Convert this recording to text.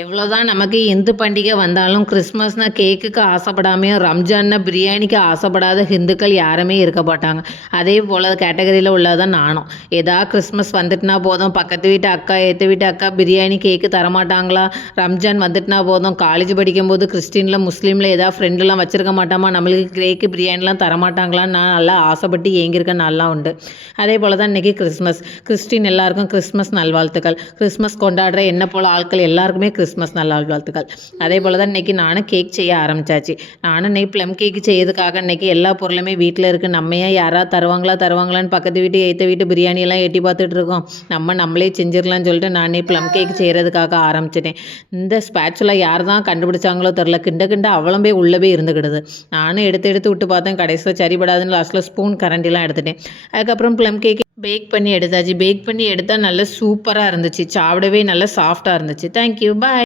எவ்வளோதான் நமக்கு இந்து பண்டிகை வந்தாலும் கிறிஸ்மஸ்னா கேக்குக்கு ஆசைப்படாமையும் ரம்ஜான்னா பிரியாணிக்கு ஆசைப்படாத ஹிந்துக்கள் யாருமே இருக்க மாட்டாங்க. அதே போல் கேட்டகரியில் உள்ளதான் நானும். கிறிஸ்மஸ் வந்துட்டுனா போதும், பக்கத்து வீட்டு அக்கா எத்து வீட்டு அக்கா பிரியாணி கேக்கு தரமாட்டாங்களா? ரம்ஜான் வந்துட்டுனா போதும், காலேஜ் படிக்கும்போது கிறிஸ்டினில் முஸ்லீமில் ஏதாவது ஃப்ரெண்டுலாம் வச்சுருக்க மாட்டாமா, நம்மளுக்கு கேக்கு பிரியாணிலாம் தரமாட்டாங்களான்னு நான் நல்லா ஆசைப்பட்டு ஏங்கியிருக்க நாள்லாம் உண்டு. அதே போல் தான் இன்றைக்கி கிறிஸ்டின் எல்லாருக்கும் கிறிஸ்மஸ் நல்வாழ்த்துக்கள். கிறிஸ்மஸ் கொண்டாடுற என்ன போல் ஆட்கள் எல்லாருக்குமே கிறிஸ்மஸ் நல்வாழ்த்துக்கள். அதே போல் தான் இன்றைக்கி நானும் கேக் செய்ய ஆரம்பித்தாச்சு. நானும் இன்னைக்கு ப்ளம் கேக்கு செய்யறதுக்காக இன்றைக்கி எல்லா பொருளுமே வீட்டில் இருக்குது. நம்மையே யாராவது தருவாங்களான்னு பக்கத்து வீட்டு எய்த்த வீட்டு பிரியாணியெல்லாம் எட்டி பார்த்துட்டு இருக்கோம். நம்மளே செஞ்சிடலாம்னு சொல்லிட்டு நானே ப்ளம் கேக் செய்கிறதுக்காக ஆரம்பிச்சிட்டேன். இந்த ஸ்பேட்சுலா யார் தான் கண்டுபிடிச்சாங்களோ தெரில, கிண்ட அவ்வளோ உள்ளவே இருந்துக்கிடுது. நானும் எடுத்து விட்டு பார்த்தேன், கடைசியில் சரிபடாதுன்னு லாஸ்ட்டில் ஸ்பூன் கரண்டிலாம் எடுத்துட்டேன். அதுக்கப்புறம் ப்ளம் கேக் பேக் பண்ணி எடுத்தாச்சு. பேக் பண்ணி எடுத்தால் நல்லா சூப்பராக இருந்துச்சு. சாப்பிடவே நல்லா சாஃப்டாக இருந்துச்சு. தேங்க்யூ, பாய்.